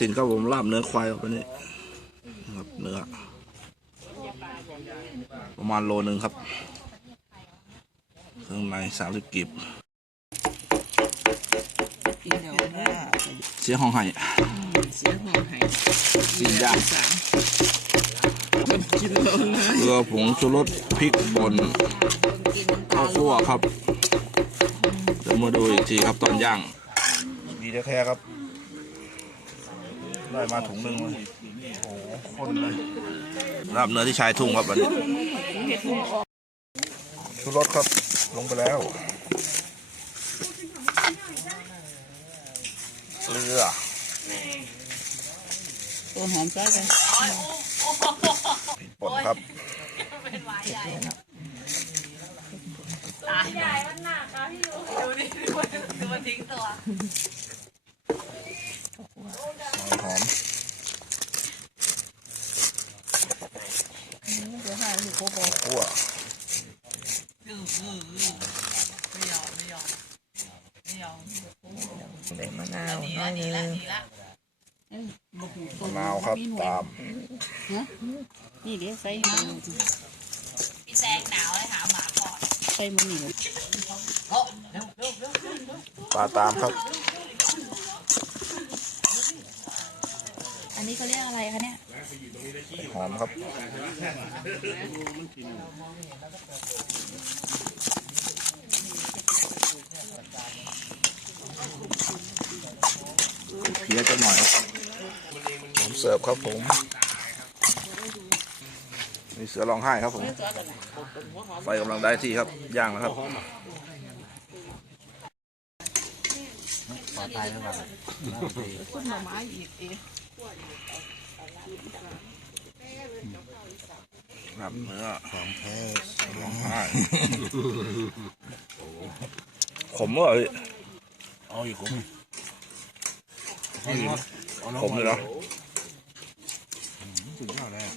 ถิ่นครับผมลาบเนื้อควายครับวันนี้นะครับเนื้อประมาณโลหนึ่งครับเครื่องในสามสิบกีบกินเดี๋ยวว่าเสียห้องไห้เสียหัวหายกินยากสามคนกินแล้วนะเกลือผงชูรสพริกป่นข้าวคั่วครับเดี๋ยวมาดูอีกทีครับตอนย่างดีแท้ๆครับ ได้มาถุงหนึ่งเลยโอ้โหข้นเลยลาบเนื้อที่ชายทุ่งครับวันนี้ชูรสครับลงไปแล้วเกลือตัวหอมใส่ไปพริกป่นครับใหญ่มันหนักอะพี่ยูดูดิดูมันดูมันทิ้งตัว หอม เดี๋ยวให้ลูกโคบอคั่วไม่ยอมไม่ยอมไม่ยอมใส่มะนาวหนีน้ละอยหนึงมะนาวครับตามนี่เดี๋ยวใส่มาพี่แซงหนาวเลยหาหมาก่อนใส่มันนี่เลยโอ้เร็วเร็วเร็วเร็วเร็วปลาตามครับ อันนี้เขาเรียกอะไรคะเนี่ย หอมครับเพี้ยจะหน่อยครับผมเสิร์ฟครับผมมีเสือร้องไห้ครับผม ไฟกำลังได้ที่ครับ ย่างแล้วครับขึ้นมาไม้อีกเอง รับเนื้อของแท้ร้องไห้ขมว่ะเอ้ยเอาอีกผมขมเลยเนาะสุดยอดเลยอะ